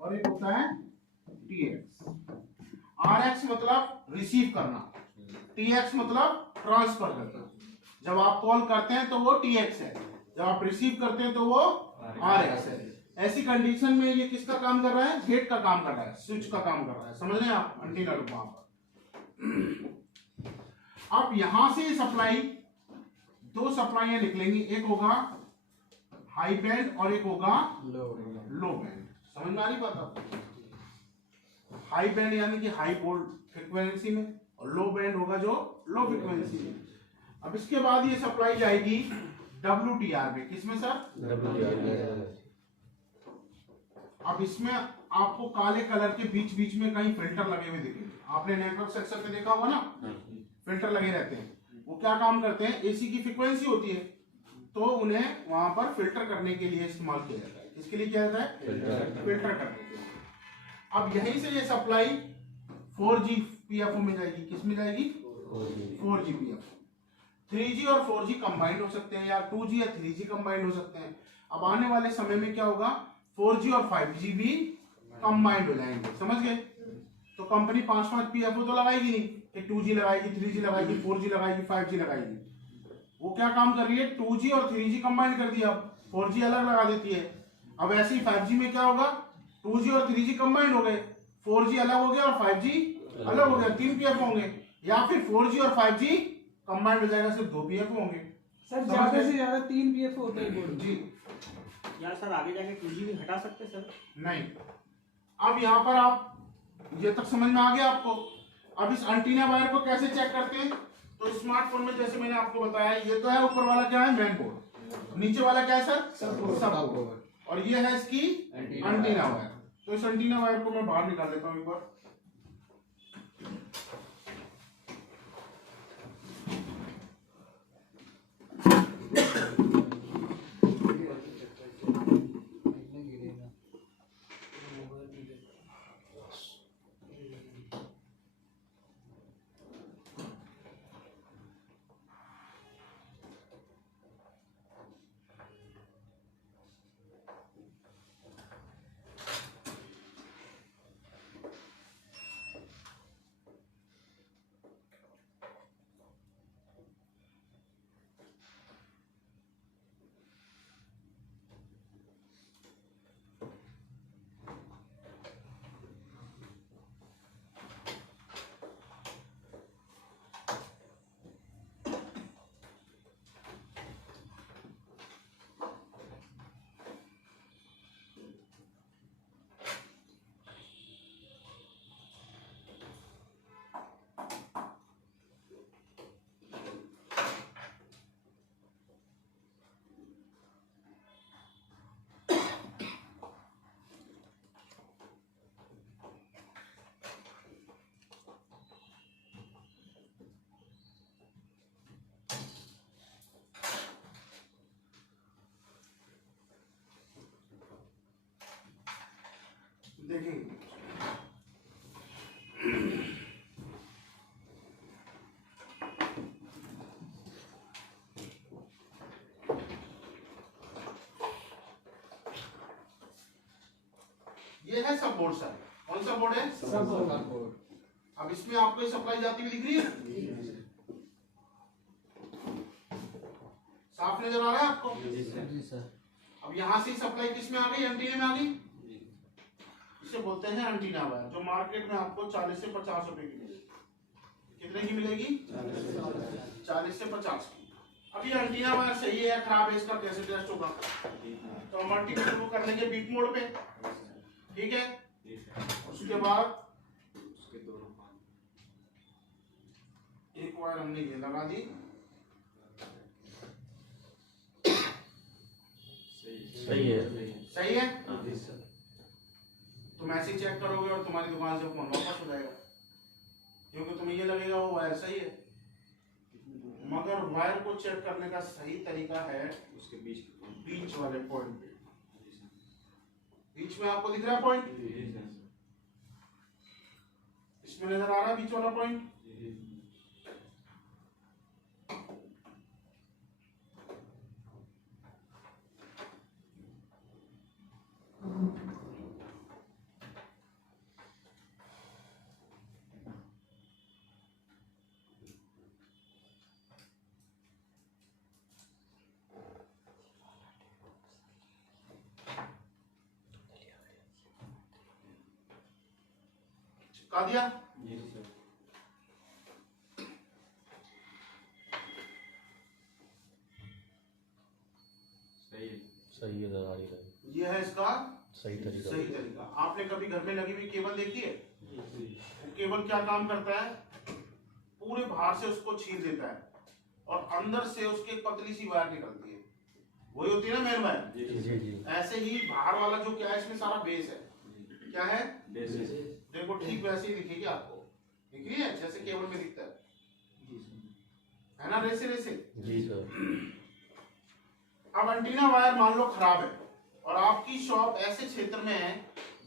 और एक होता है TX। RX मतलब रिसीव करना, TX मतलब ट्रांसफर करना। जब आप कॉल करते हैं तो वो TX है, जब आप रिसीव करते हैं तो वो RX है। ऐसी कंडीशन में ये किसका काम कर रहा है? गेट का काम कर रहा है, स्विच का काम कर रहा है। समझ रहे हैं आप एंटीना को वहां पर। अब यहां से सप्लाई, दो सप्लाईयां निकलेंगी, एक होगा हाई बैंड और एक होगा लो बैंड। समझ में आ रही बात आपको? हाई बैंड यानी कि हाई वोल्ट फ्रीक्वेंसी में, और लो बैंड होगा जो लो फ्रीक्वेंसी में। अब इसके बाद ये सप्लाई जाएगी WTR में। किसमें सर? WTR। अब इसमें आपको काले कलर के बीच बीच में कहीं फिल्टर लगे हुए दिखेंगे। आपने नेटवर्क सेक्शन में देखा होगा ना, फिल्टर लगे रहते हैं। वो क्या काम करते हैं? AC की फ्रीक्वेंसी होती है तो उन्हें वहां पर फिल्टर करने के लिए इस्तेमाल किया जाता है। किसके लिए किया जाता है? फिल्टर करने के लिए। अब यहीं से ये सप्लाई 4G PFO में जाएगी। किस में जाएगी? 4G PFO। 3G और 4G कंबाइंड हो सकते हैं, या 2G या 3G कंबाइंड हो सकते हैं। अब आने वाले समय में क्या होगा? 4G और 5G भी कंबाइंड हो जाएंगे। समझ गए? तो कंपनी 5-5 PFO तो लगाएगी नहीं कि 2G लगाएगी, 3G लगाएगी, 4G लगाएगी, 5G लगाएगी। वो क्या काम कर रही है? 2G और 3G कंबाइंड कर दिया, 4G अलग लगा देती है। अब ऐसे ही 5G में क्या होगा? 2G और 3G कंबाइंड हो गए, 4G अलग हो गया और 5G अलग हो गया, 3 PFO होंगे। या फिर 4G और 5G कंबाइंड हो जाएगा, सिर्फ 2 PFO होंगे। सर ज्यादा से ज्यादा 3 PFO होते हैं बोर्ड जी। यार सर आगे जाके 2G भी हटा सकते हैं सर? नहीं। अब यहाँ पर आप ये तक समझ में आ गया आपको? अब इस एंटीना वायर को कैसे चेक करते हैं? तो स्मार्टफोन में जैसे मैंने आपको बताया, ये तो है ऊपर वाला क्या है? Main board. नीचे वाला क्या है सर? सब बोर्ड। और ये है इसकी एंटीना वायर। तो इस एंटीना वायर को मैं बाहर निकाल देता हूँ एक बार। देखेंगे ये है सब बोर्ड सर। कौन सा बोर्ड है? सब बोर्ड। अब इसमें आपको सप्लाई जाती हुई दिख रही है? साफ नजर आ रहा है आपको? जी सर। अब यहाँ से सप्लाई किस में आ गई? एंटीना में आ गई। इसे बोलते हैं एंटीना वायर, जो मार्केट में आपको 40 से 50 रुपए की मिलेगी। कितने की मिलेगी? 40 से 50 की। अब ये एंटीना वायर सही है या खराब है, इसका कैसे टेस्ट होगा? तो मल्टीमीटर को कर लेंगे बीट मोड पे, ठीक है। उसके बाद एक वायर हमने ये लगा दी, सही है। सही है। तुम ऐसे ही चेक करोगे और तुम्हारी दुकान से फोन वापस हो जाएगा, क्योंकि तुम्हें ये लगेगा वो वायर सही है। मगर वायर को चेक करने का सही तरीका है उसके बीच वाले पॉइंट पे। बीच में आपको दिख रहा है पॉइंट? इसमें नजर आ रहा है बीच वाला पॉइंट? बता दिया। जी सर। सही है। सही है सर, आ रही है ये है इसका सही तरीका। सही तरीका। आपने कभी घर में लगी हुई केबल देखी है? वो केबल क्या काम करता है, पूरे बाहर से उसको चीर देता है और अंदर से उसकी एक पतली सी वायर निकलती है, वही होती है ना मेन वायर। जी जी जी। ऐसे ही बाहर वाला जो क्या है, इसमें सारा बेस है। क्या है? देखो ठीक वैसे ही दिखेगी आपको, दिख रही है जैसे केबल में दिखता है ना, रेसे रेसे। जी सर। अब एंटीना वायर मान लो खराब है और आपकी शॉप ऐसे क्षेत्र में है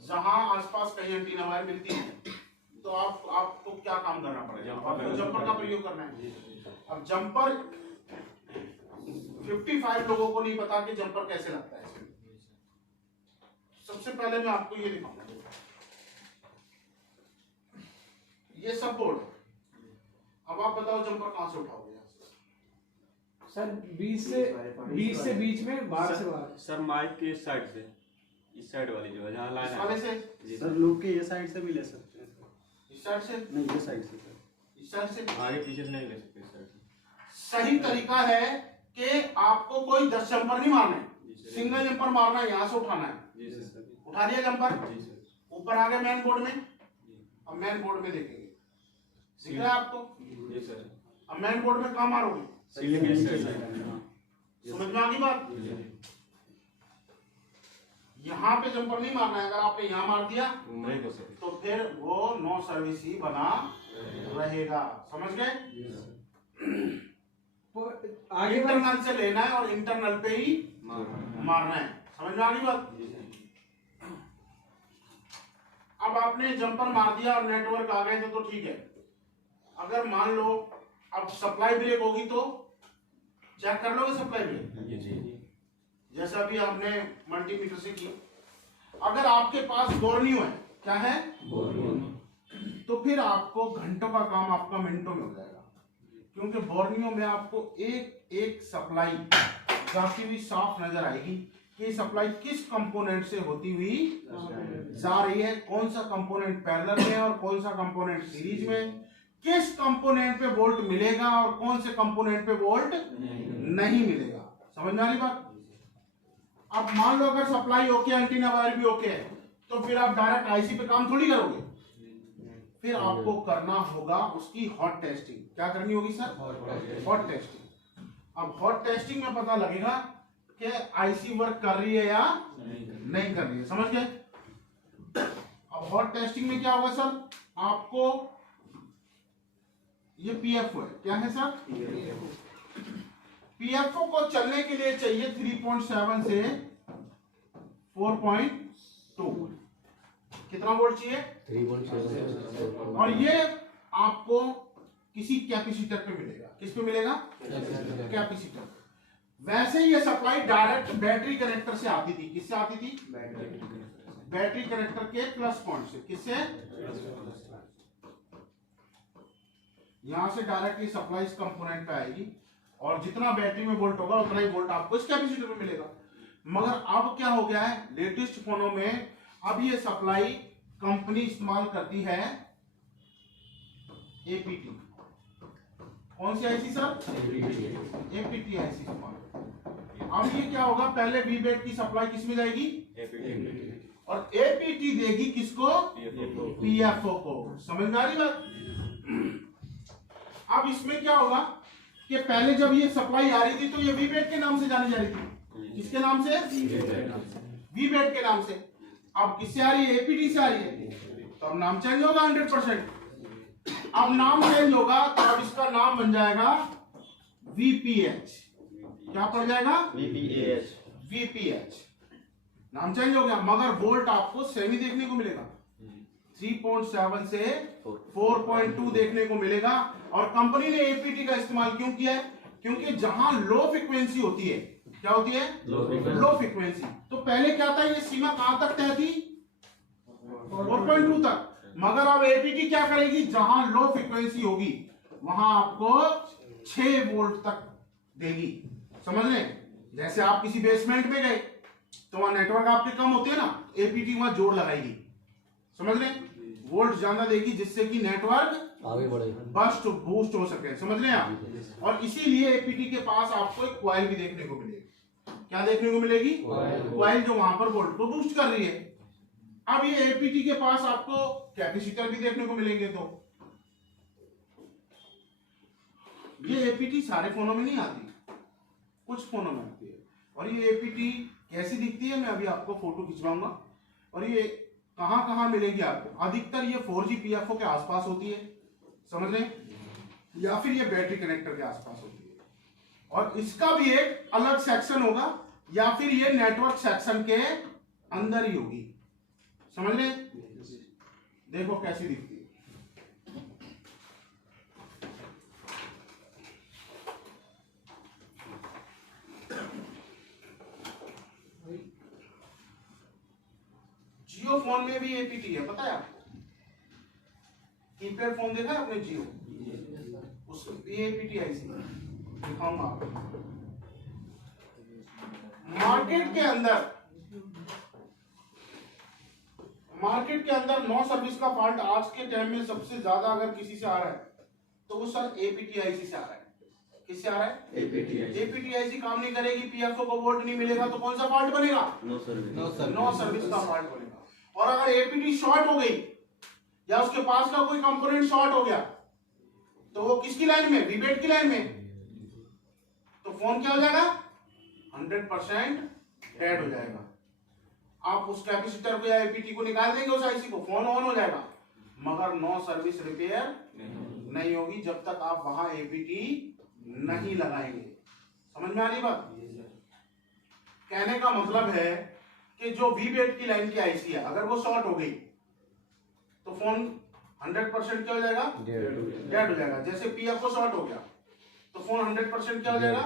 जहां आसपास कहीं एंटीना वायर मिलती है, तो आपको क्या काम करना पड़ेगा? आपको जंपर का प्रयोग करना है। अब जंपर 55 लोगों को नहीं पता कि जंपर कैसे लगता है। सबसे पहले मैं आपको ये दिखाऊंगा, ये सब बोर्ड। अब आप बताओ जंपर कहां से उठाओगे? सर 20 से बीच में, बाहर से बाहर। सर माइक के इस साइड से, इस साइड वाली जो है जहाँ लाइन इस वाले से? जी सर लूप के ये साइड से भी ले सकते हैं सर। इस साइड से? नहीं ये साइड से सर। इस साइड से? आगे पीछे से नहीं ले सकते इस साइड से। सही तरीका है कि आपको कोई 10 जंपर नहीं मारना है, सिंगल जंपर मारना है, यहां से उठाना है। जी सर। उठा लिया जंपर, जी सर। ऊपर आ गए मेन बोर्ड में। अब मेन बोर्ड में देखेंगे, दिख रहा है आपको? जी सर। अब मेन बोर्ड में कहां मारोगे? सीलिंग के इस साइड से। समझ में आ गई बात? यहाँ पे जंपर नहीं मारना है। अगर आपने यहाँ मार दिया नहीं हो सकते। तो फिर वो नो सर्विस ही बना रहेगा। समझ गए? आगे इंटरनल से लेना है और इंटरनल पे ही मारना है। समझ में आ गई बात? अब आपने जंपर मार दिया और नेटवर्क आ गए तो ठीक है। अगर मान लो अब सप्लाई ब्रेक होगी तो चेक कर लोगे सप्लाई ब्रेक, जी। जैसा अभी हमने मल्टीमीटर से की। अगर आपके पास बोर्नियो है, क्या है? तो फिर आपको घंटों का काम आपका मिनटों में हो जाएगा, क्योंकि बोर्नियो में आपको एक एक सप्लाई जाती हुई साफ नजर आएगी कि सप्लाई किस कंपोनेंट से होती हुई जा रही है, कौन सा कंपोनेंट पैरेलल में और कौन सा कंपोनेंट सीरीज में, किस कंपोनेंट पे वोल्ट मिलेगा और कौन से कंपोनेंट पे वोल्ट नहीं मिलेगा। समझ में आ रही बात? अब मान लो अगर सप्लाई ओके, एंटीना वायर भी ओके है, तो फिर आप डायरेक्ट आईसी पे काम थोड़ी करोगे। फिर आपको करना होगा उसकी हॉट टेस्टिंग। क्या करनी होगी सर? Hot testing. अब हॉट टेस्टिंग में पता लगेगा कि आईसी वर्क कर रही है या नहीं कर रही है। समझ गए? अब हॉट टेस्टिंग में क्या होगा सर? आपको ये पीएफओ है, क्या है सर? पीएफओ को चलने के लिए चाहिए 3.7 से 4.2। कितना वोल्ट चाहिए? 3.7। और ये आपको किसी कैपेसिटर पे मिलेगा। किस पे मिलेगा? कैपेसिटर। वैसे ही ये सप्लाई डायरेक्ट बैटरी कनेक्टर से आती थी। किससे आती थी? बैटरी कनेक्टर के प्लस पॉइंट से। किससे? यहां से डायरेक्टली सप्लाई इस कंपोनेंट पे आएगी और जितना बैटरी में वोल्ट होगा उतना ही वोल्ट आपको इस कैपेसिटर में मिलेगा। मगर अब क्या हो गया है, लेटेस्ट फोनों में अब ये सप्लाई कंपनी इस्तेमाल करती है एपीटी। कौन सी आईसी सर? एपीटी आईसी इस्तेमाल। अब ये क्या होगा, पहले वीबेट की सप्लाई किस में जाएगी? और एपीटी देगी किसको? पीएफओ को। समझ में आ रही बात? अब इसमें क्या होगा कि पहले जब ये सप्लाई आ रही थी तो ये वीबेट के नाम से जानी जा रही थी। किसके नाम से? वीबेट के नाम से। अब किससे आ रही है? एपीटी से आ रही है। तो अब नाम चेंज होगा 100%। अब नाम चेंज होगा तो अब इसका नाम बन जाएगा वीपीएच। क्या पड़ जाएगा? वीपीएच। नाम चेंज हो गया, मगर वोल्ट आपको सेम ही देखने को मिलेगा। 3.7 से 4.2 देखने को मिलेगा। और कंपनी ने एपीटी का इस्तेमाल क्यों किया है? क्योंकि जहां लो फ्रीक्वेंसी होती है, क्या होती है? Low frequency. तो पहले क्या था, ये सीमा कहां तक तय थी? 4.2 तक। मगर अब एपीटी क्या करेगी, जहां लो फ्रीक्वेंसी होगी वहां आपको 6 वोल्ट तक देगी। समझ रहे? जैसे आप किसी बेसमेंट में गए तो वहां नेटवर्क आपके कम होते हैं ना, एपीटी वहां जोर लगाएगी। समझ रहे? वोल्ट ज्यादा देगी, जिससे कि नेटवर्क आगे बढ़े। बस्ट बूस्ट हो सके। समझ रहे हैं आप? और इसीलिए एपीटी के पास आपको एक कॉइल भी देखने को मिलेगी। क्या देखने को मिलेगी? कॉइल, जो वहां पर वोल्ट को बूस्ट कर रही है। अब ये एपीटी के पास आपको कैपेसिटर भी देखने को मिलेंगे। तो ये एपीटी सारे फोनों में नहीं आती, कुछ फोनों में आती है। और ये एपीटी कैसी दिखती है, मैं अभी आपको फोटो खिंचवाऊंगा। और ये कहां कहां मिलेगी आपको? अधिकतर ये 4G PFO के आसपास होती है, समझ रहे हैं, या फिर ये बैटरी कनेक्टर के आसपास होती है। और इसका भी एक अलग सेक्शन होगा, या फिर ये नेटवर्क सेक्शन के अंदर ही होगी। समझ रहे हैं? देखो कैसी दिखती है। जियो फोन में भी एपीटी है, पता है आपको? कीपैड फोन देखा है आपने जियो? उसमें एपीटी आईसी दिखाऊंगा आपको। मार्केट के अंदर नो सर्विस का फॉल्ट आज के टाइम में सबसे ज्यादा अगर किसी से आ रहा है तो वो सर एपीटीआईसी से आ रहा है। किससे आ रहा है? एपीटीआईसी काम नहीं करेगी, पीएफओ को वोल्ट नहीं मिलेगा, तो कौन सा फॉल्ट बनेगा? नो सर्विस का फॉल्ट बनेगा। और अगर एपीटी शॉर्ट हो गई या उसके पास का कोई कंपोनेंट शॉर्ट हो गया तो वो किसकी लाइन में? वीबेट की लाइन में। तो फोन क्या हो जाएगा? 100% डेड हो जाएगा। आप उस कैपेसिटर को या एपीटी को निकाल देंगे उस आईसी को, फोन ऑन हो जाएगा, मगर नो सर्विस रिपेयर नहीं होगी जब तक आप वहां एपीटी नहीं लगाएंगे। समझ में आ रही बात? कहने का मतलब है कि जो वीबेट की लाइन की आईसी है, अगर वो शॉर्ट हो गई तो फोन 100% क्या हो जाएगा? डेड हो जाएगा। जैसे पीएफओ शॉर्ट हो गया तो फोन 100% क्या हो जाएगा?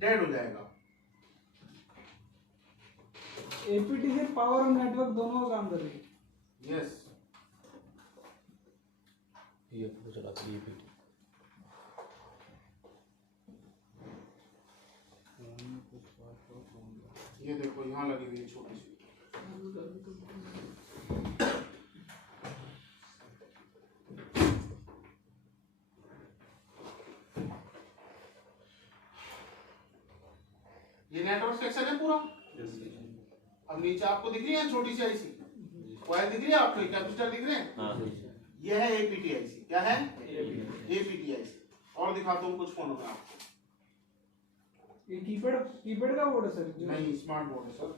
डेड हो जाएगा। एपीटी से पावर और नेटवर्क दोनों का काम करेगी। यस, ये फोटो चलाती है पीटी। ये देखो यहाँ लगी हुई है छोटी सी। ये नेटवर्क सेक्शन है पूरा। अब नीचे आपको दिख रही है छोटी सी आईसी, कॉइल दिख रही है आपको, कैपेसिटर दिख रहे हैं। ये है एपीटीआईसी। क्या है? एपीटीआईसी। और दिखाता हूँ कुछ फोनों में आपको। ये कीपैड का बोर्ड है सर? नहीं, स्मार्ट बोर्ड है सर।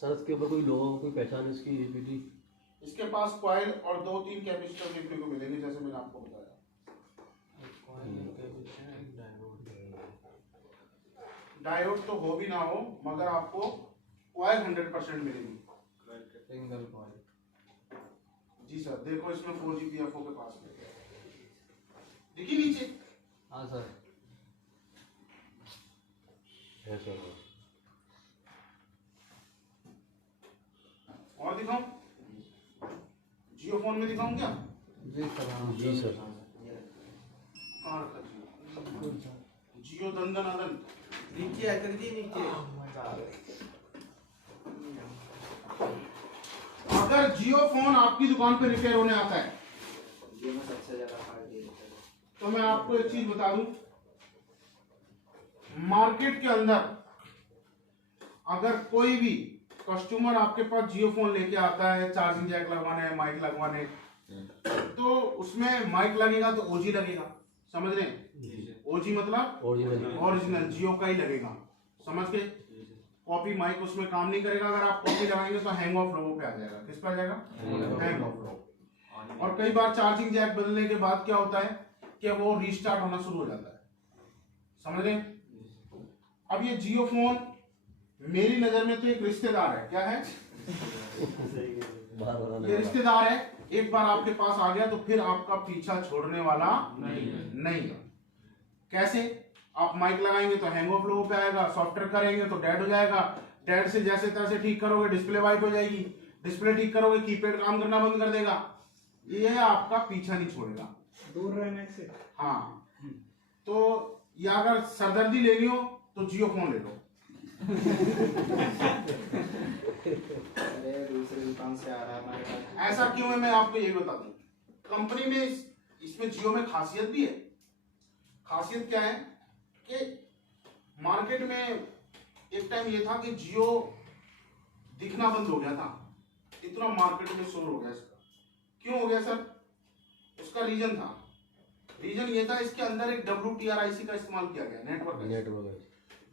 सर इसके ऊपर कोई लोगो, कोई पहचान इसकी एपीटी? इसके पास कॉइल और 2-3 कैपेसिटर देखने को मिलेंगे, जैसे मैंने आपको बताया। डायोड तो हो भी ना हो, मगर आपको कॉइल 100% मिलेगी। Single coil. जी सर, देखो इसमें 4G PFO के पास में देखिए नीचे। हाँ सर, है सर। और दिखाऊं? जियो फोन में दिखाऊं क्या? जी सर। हाँ जी सर। कहाँ रखा जियो? जियो दंदन अदन नीचे आकर जी नीचे। अगर जियो फोन आपकी दुकान पे रिपेयर होने आता है तो मैं आपको एक चीज बता दूं, मार्केट के अंदर अगर कोई भी कस्टमर आपके पास जियो फोन लेके आता है, चार्जिंग जैक लगवाने, माइक लगवाने, तो उसमें माइक लगेगा तो ओजी लगेगा। समझ रहे हैं? ओजी मतलब ओरिजिनल जियो का ही लगेगा। समझ के? कॉपी माइक उसमें काम नहीं करेगा। अगर आप कॉपी लगाएंगे तो हैंग ऑफ लोगों पे आ जाएगा। किस पे आ जाएगा? हैंग ऑफ लोगो। और कई बार चार्जिंग जैक बदलने के बाद क्या होता है कि वो रीस्टार्ट होना शुरू हो जाता है। समझ रहे? अब ये जियो फोन मेरी नजर में तो एक रिश्तेदार है। क्या है? ये रिश्तेदार है। एक बार आपके पास आ गया तो फिर आपका पीछा छोड़ने वाला नहीं। कैसे? आप माइक लगाएंगे तो हैंग ऑफ लोगों पे आएगा, सॉफ्टवेयर करेंगे तो डेड हो जाएगा, डेड से जैसे तैसे ठीक करोगे डिस्प्ले वाइट हो जाएगी, डिस्प्ले ठीक करोगे कीपैड काम करना बंद कर देगा। ये आपका पीछा नहीं छोड़ेगा दूर रहने से। हाँ, तो या अगर सरदर्दी लेनी हो तो जियो फोन ले लो। दूसरे दुकान से आ रहा है हमारे पास। ऐसा क्यों है मैं आपको ये बता दूं। कंपनी में इसमें जियो में खासियत भी है। खासियत क्या है कि मार्केट में एक टाइम ये था कि जियो दिखना बंद हो गया था, इतना मार्केट में शोर हो गया इसका। क्यों हो गया सर? उसका रीजन था। रीजन ये था, इसके अंदर एक WTR IC का इस्तेमाल किया गया, नेटवर्क,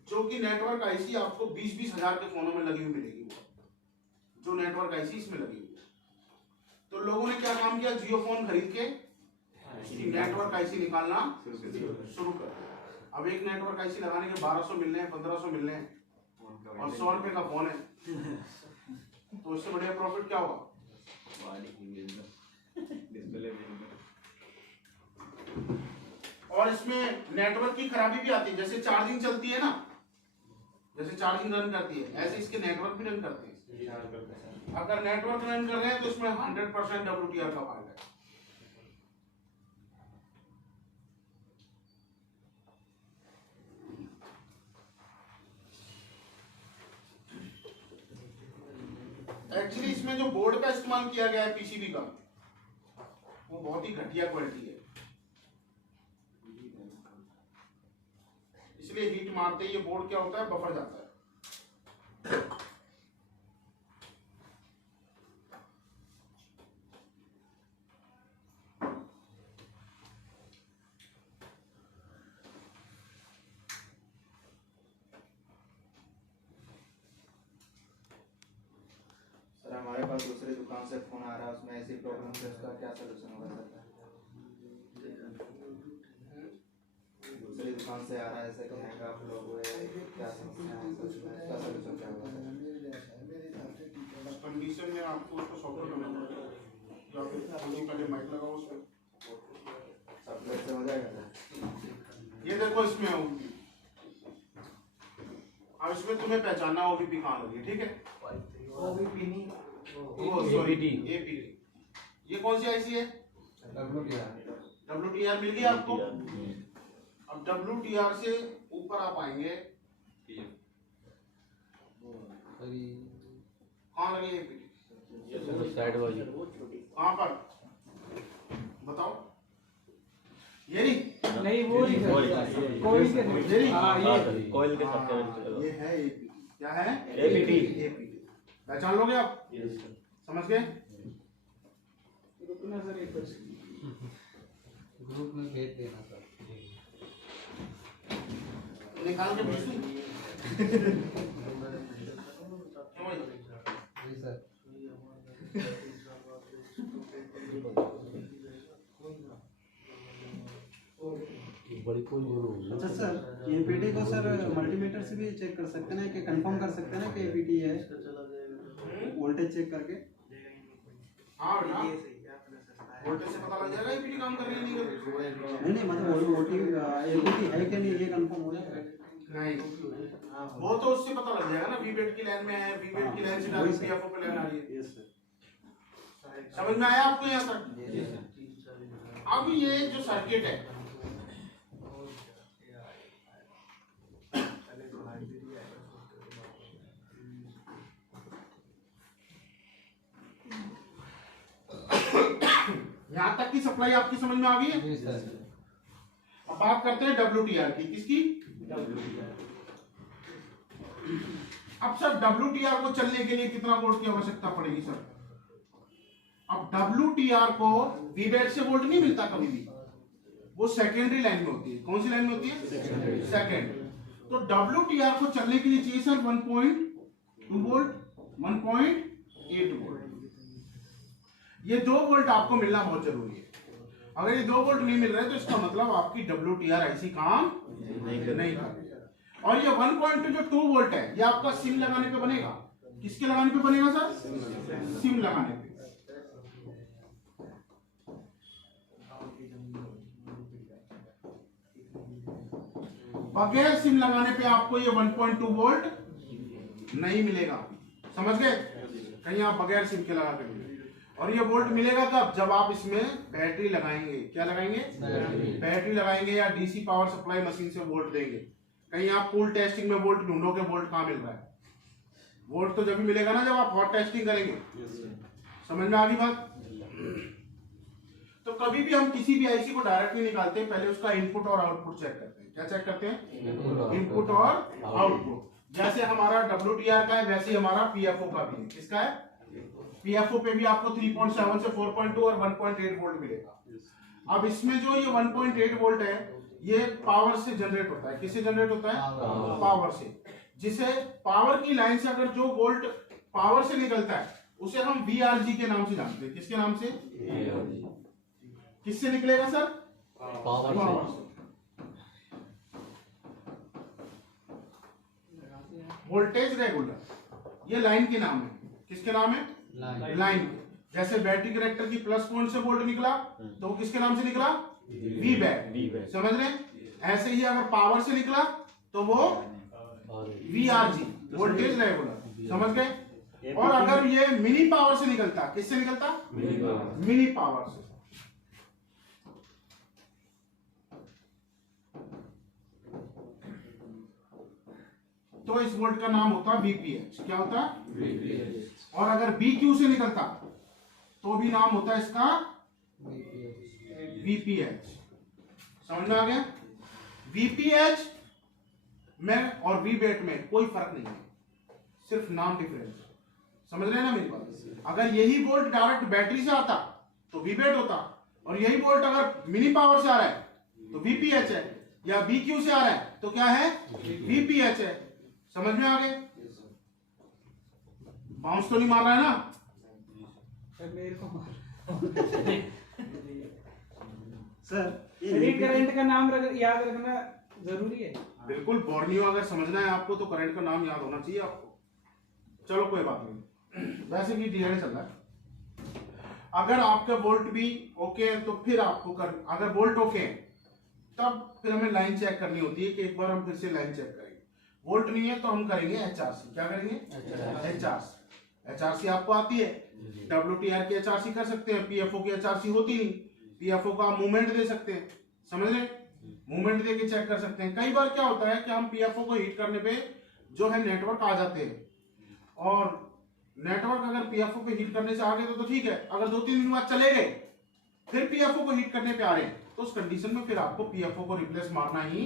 जो कि नेटवर्क IC आपको 20-20 हजार के फोनों में लगी हुई मिलेगी। वो जो नेटवर्क IC इसमें लगी हुई है। तो लोगों ने क्या काम किया, जियो फोन खरीद के नेटवर्क IC निकालना शुरू कर दिया। अब एक नेटवर्क IC लगाने के 1200 मिलने हैं, 1500 मिलने हैं, और 100 रुपए का फोन है, तो इससे बढ़िया प्रॉफिट क्या होगा? और इसमें नेटवर्क की खराबी भी आती है। जैसे चार्जिंग चलती है ना, जैसे चार्जिंग रन करती है, ऐसे इसके नेटवर्क भी रन करते हैं। अगर नेटवर्क रन कर रहे हैं तो इसमें 100% WTR का फायदा है। एक्चुअली इसमें जो बोर्ड का इस्तेमाल किया गया है PCB का, वो बहुत ही घटिया क्वालिटी है, इसलिए हीट मारते ही ये बोर्ड क्या होता है, बफर जाता है। सर हमारे पास दूसरी दुकान से फोन आ रहा है, उसमें ऐसी प्रॉब्लम है, उसका क्या सोल्यूशन होगा सर? दूसरी दुकान से आ रहा है, ऐसे कहने का आप लोग क्या समस्या है, उसका सोल्यूशन क्या होगा सर? कंडीशन में आपको उसको सॉफ्टवेयर करना पड़ेगा, या फिर पहले माइक लगाओ उसमें, सॉफ्टवेयर से हो जाएगा सर? ये देखो इसमें अब इसमें तुम्हें पहचानना OBP कहाँ लगी, ठीक है? OBP नहीं, APT। ये कौन सी IC है? WTR मिल गई आपको। अब WTR से ऊपर आप आएंगे, कहाँ लगी APT? साइड वाली कहाँ पर बताओ? ये नहीं वो नहीं सर, कोई के नहीं। हाँ ये कोयल के साथ कनेक्ट ये है APT। क्या है? APT। पहचान लोगे आप? समझ गए? रुकना सर एक ग्रुप में भेज देना सर। निकाल के भेज दूं? क्यों भाई? जी सर। बड़ी कोई होगी। अच्छा सर, APT को सर मल्टीमीटर से भी चेक कर सकते हैं कि कंफर्म कर सकते हैं ना कि APT है, वोल्टेज चेक करके। हाँ ना, वोल्टेज से पता लग जाएगा APT काम कर रही है नहीं कर रही। नहीं मतलब APT है कि नहीं ये कंफर्म हो जाएगा। नहीं, वो तो उससे पता लग जाएगा ना, VBAT की लाइन में है, VBAT की लाइन से डायरेक्ट PFO पे लाइन आ रही है। Yes sir. समझ में आया आपको यहाँ तक? अब ये जो सर्किट है, यहाँ तक की सप्लाई आपकी समझ में आ गई है? जी सर। अब बात करते हैं WTR की। किसकी? अब सर WTR को चलने के लिए कितना वोल्ट की आवश्यकता पड़ेगी सर? अब WTR को VBAT से वोल्ट नहीं मिलता कभी भी, वो सेकेंडरी लाइन में होती है। कौन सी लाइन में होती है? सेकेंड। तो WTR को चलने के लिए चाहिए सर 1.2 वोल्ट, 1.8 वोल्ट। ये 2 वोल्ट आपको मिलना बहुत जरूरी है। अगर ये 2 वोल्ट नहीं मिल रहे तो इसका मतलब आपकी WTR IC काम नहीं कर रही। और ये 1.2 जो 2 वोल्ट है, ये आपका सिम लगाने पे बनेगा। किसके लगाने पे बनेगा सर? सिम लगाने पे। बगैर सिम लगाने पे आपको ये 1.2 वोल्ट नहीं मिलेगा। समझ गए? कहीं आप बगैर सिम के लगा कर, और ये वोल्ट मिलेगा कब? जब आप इसमें बैटरी लगाएंगे। क्या लगाएंगे? बैटरी लगाएंगे या DC पावर सप्लाई मशीन से वोल्ट देंगे। कहीं आप पूल टेस्टिंग में वोल्ट ढूंढोगे, वोल्ट कहाँ मिल रहा है? वोल्ट तो जब भी मिलेगा ना जब आप हॉट टेस्टिंग करेंगे। समझ में आ गई बात? तो कभी भी हम किसी भी आईसी को डायरेक्टली निकालते हैं, पहले उसका इनपुट और आउटपुट चेक करते हैं। क्या चेक करते हैं? इनपुट और आउटपुट। जैसे हमारा WTR का है वैसे ही हमारा PFO का भी है। किसका है? PFO पे भी आपको 3.7 से 4.2 और 1.8 वोल्ट मिलेगा। अब इसमें जो ये 1.8 वोल्ट है ये पावर से जनरेट होता है। किससे जनरेट होता है? पावर से। जिसे पावर की लाइन से अगर जो वोल्ट पावर से निकलता है उसे हम VRG के नाम से जानते हैं। किसके नाम से? किससे निकलेगा सर? पावर से। वोल्टेज रेगुलर ये लाइन के नाम है। किसके नाम है? लाइन। जैसे बैटरी कनेक्टर की प्लस पॉइंट से वोल्ट निकला तो वो किसके नाम से निकला? V back. समझ रहे? ऐसे ही अगर पावर से निकला तो वो VRG वोल्टेज रेगुलर। समझ गए? और अगर ये मिनी पावर से निकलता, किससे निकलता? मिनी पावर से। तो इस वोल्ट का नाम होता है VPH। क्या होता है? और अगर BQ से निकलता तो भी नाम होता है इसका VPH। समझ में आ गया? VPH में और VBAT में कोई फर्क नहीं है, सिर्फ नाम डिफरेंस। समझ रहे हैं ना मेरी बात? अगर यही वोल्ट डायरेक्ट बैटरी से आता तो VBAT होता, और यही वोल्ट अगर मिनी पावर से आ रहा है तो VPH है, या BQ से आ रहा है तो क्या है? VPH है। समझ में आ गए? बाउंस तो नहीं मार रहा है ना? मेरे को सर ये करंट का नाम याद रखना जरूरी है। बिल्कुल। बोर्नियो अगर समझना है आपको तो करंट का नाम याद होना चाहिए आपको। चलो कोई बात नहीं, वैसे भी DNA चल रहा है। अगर आपका वोल्ट भी ओके है तो फिर आपको अगर वोल्ट ओके है तब फिर हमें लाइन चेक करनी होती है कि एक बार हम फिर से लाइन चेक करेंगे। वोल्ट नहीं है तो हम करेंगे HRC। क्या करेंगे? HRC आपको आती है। WTR की HRC कर सकते हैं, PFO की HRC होती नहीं। PFO का मूवमेंट दे सकते हैं। समझ रहे? मूवमेंट दे के चेक कर सकते हैं। कई बार क्या होता है कि हम PFO को हीट करने पे जो है नेटवर्क आ जाते हैं, और नेटवर्क अगर PFO पे हीट करने से आ गए तो ठीक है। अगर 2-3 दिन बाद चले गए फिर PFO को हीट करने पे आ रहे हैं तो उस कंडीशन में फिर आपको PFO को रिप्लेस मारना ही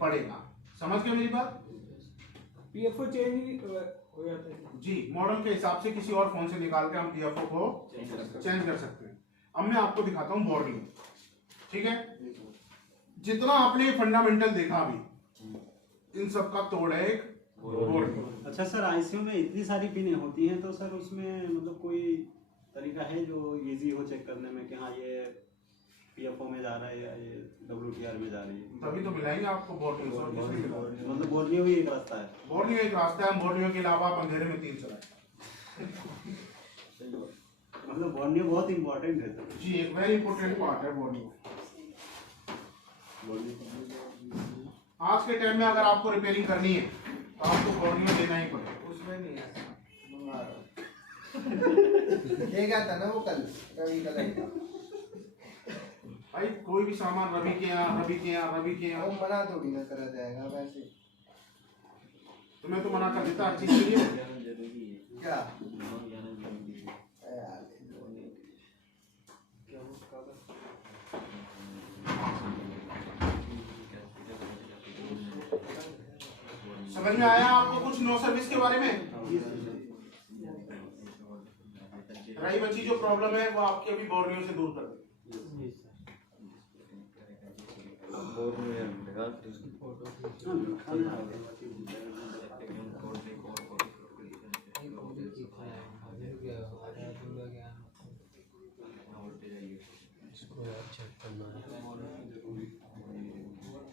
पड़ेगा। समझ गए मेरी बात? PFO चेंज ही हो जाता है जी। मॉडल के हिसाब से किसी और फोन से निकाल के हम PFO को चेंज कर सकते हैं। अब मैं आपको दिखाता हूँ बोर्निंग। ठीक है? जितना आपने फंडामेंटल देखा अभी, इन सब का तोड़ है एक बोर्निंग। अच्छा सर, आईसीयू में इतनी सारी पिनें होती हैं तो सर उसमें मतलब कोई तरीका है जो इजी हो चेक करने में कि हाँ ये PFO में जा रहा है या ये WTR में जा रही है? तभी तो मिलाएंगे आपको बोर्निंग। मतलब बोर्नियो भी एक रास्ता है? बोर्नियो एक रास्ता है। बोर्नियो के अलावा आप अंधेरे में तीर चलाएं। मतलब बोर्नियो बहुत इंपॉर्टेंट है सर। जी, एक वेरी इंपॉर्टेंट पार्ट है बोर्नियो। आज के टाइम में अगर आपको रिपेयरिंग करनी है तो आपको बोर्नियो देना ही पड़ेगा। उसमें नहीं है, मंगा रहा ये क्या था ना वो कल रवि कलर का, भाई कोई भी सामान रवि के यहाँ वो मना थोड़ी ना करा जाएगा वैसे। तुम्हें तो मना कर देता अच्छी चीज है क्या समझ में आया आपको कुछ नो सर्विस के बारे में? रही बची जो प्रॉब्लम है वो आपकी अभी बोर्नियो से दूर कर दें।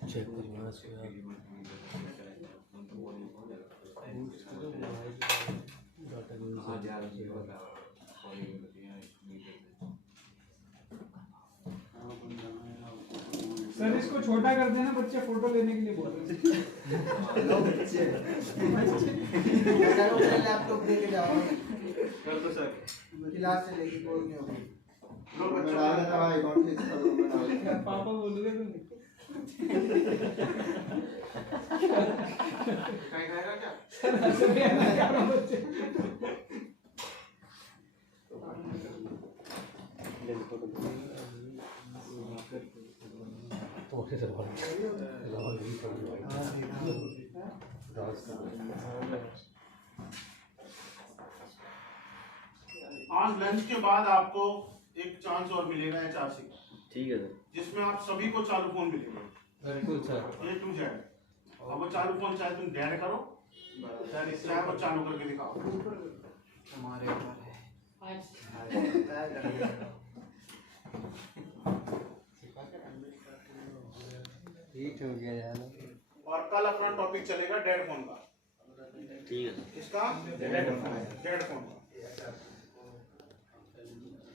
चेक करना है इसको यार। सर इसको छोटा कर देना, बच्चे फोटो लेने के लिए बोल रहे हैं। लैपटॉप दे के जाओ कर दो सर। क्लास से लेके कोई नहीं होगी। लो मैं बच्चों डाल देता भाई कौन सी इसका रूम में डाल क्या पापा बोलोगे तुम? खाएगा क्या? सर ऐसे भी है ना क्या बच्चे? तो ओके सर आज लंच के बाद आपको एक चांस और मिलेगा HRC का, ठीक है सर। जिसमें आप सभी को चालू फोन मिलेगा बिल्कुल सर। A to Z। अब वो चालू फोन चाहे तुम डेड करो, चाहे वो चालू करके दिखाओ। हमारे ऊपर है ठीक हो गया यार। और कल अपना टॉपिक चलेगा डेड फोन का। ठीक है। किसका? Dead phone.